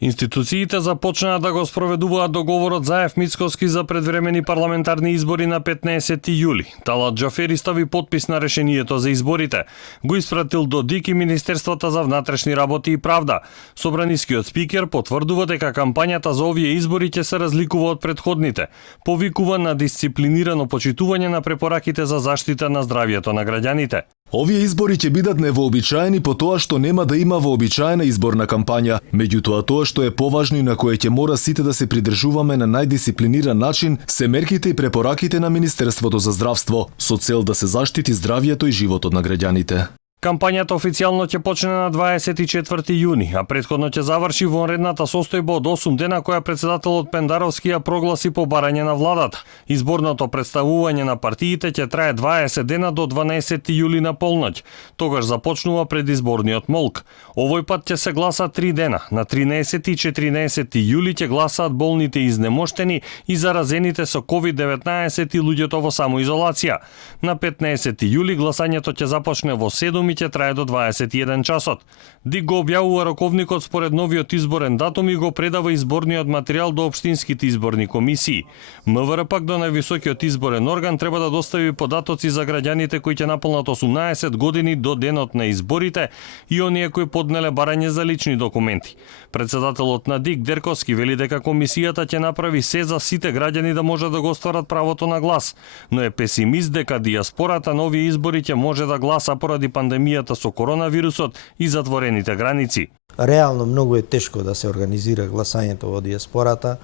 Институциите започнаа да го спроведуваат договорот Заев Мицкоски за предвремени парламентарни избори на 15 јули. Талат Џафери стави подпис на решението за изборите. Го испратил до ДИК и Министерствата за внатрешни работи и правда. Собранискиот спикер потврдува дека кампањата за овие избори ќе се разликува од претходните. Повикува на дисциплинирано почитување на препораките за заштита на здравјето на граѓаните. Овие избори ќе бидат невообичаени по тоа што нема да има вообичаена изборна кампања. Меѓутоа тоа што е поважно и на кое ќе мора сите да се придржуваме на најдисциплиниран начин се мерките и препораките на Министерството за здравство со цел да се заштити здравјето и животот на граѓаните. Кампањата официјално ќе почне на 24 јуни, а претходно ќе заврши во онредната состојба од 8 дена која председателот Пендаровски ја прогласи по барање на владата. Изборното представување на партиите ќе трае 20 дена до 12 јули на полноќ. Тогаш започнува предизборниот молк. Овој пат ќе се гласа 3 дена. На 13 и 14 јули ќе гласаат болните и изнемоштени и заразените со COVID-19 и луѓето во самоизолација. На 15 јули гласањето ќе започне во 7 и ќе трае до 21 часот. ДИК го објавува роковникот според новиот изборен датум и го предава изборниот материјал до општинските изборни комисии. МВР пак до највисокиот изборен орган треба да достави податоци за граѓаните кои ќе наполнат 18 години до денот на изборите и оние кои поднеле барање за лични документи. Председателот на ДИК Дерковски вели дека комисијата ќе направи се за сите граѓани да може да го остварат правото на глас, но е песимист дека дијаспората на овие избори ќе може да гласа поради пандемијата со коронавирусот и затворените граници. Реално многу е тешко да се организира гласањето во дијаспората,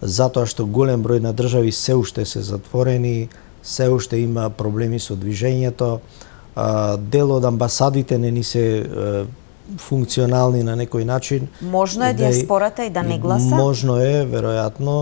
затоа што голем број на држави се уште се затворени, се уште има проблеми со движењето, дел од амбасадите не ни се функционални на некој начин. Можно е дијаспората и да не гласа? Можно е, веројатно.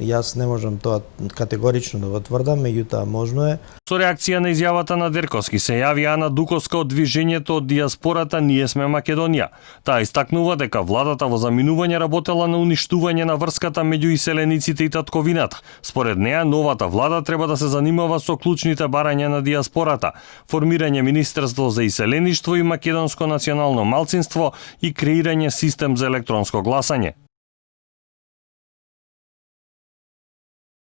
Јас не можам тоа категорично да го тврдам, меѓутоа можно е. Со реакција на изјавата на Дерковски се јави Ана Дуковска од движењето од дијаспората Ние сме Македонија. Таа истакнува дека владата во заминување работела на уништување на врската меѓу иселениците и татковината. Според неа, новата влада треба да се занимава со клучните барања на дијаспората, формирање Министерство за иселеништво и македонско национално малцинство и креирање систем за електронско гласање.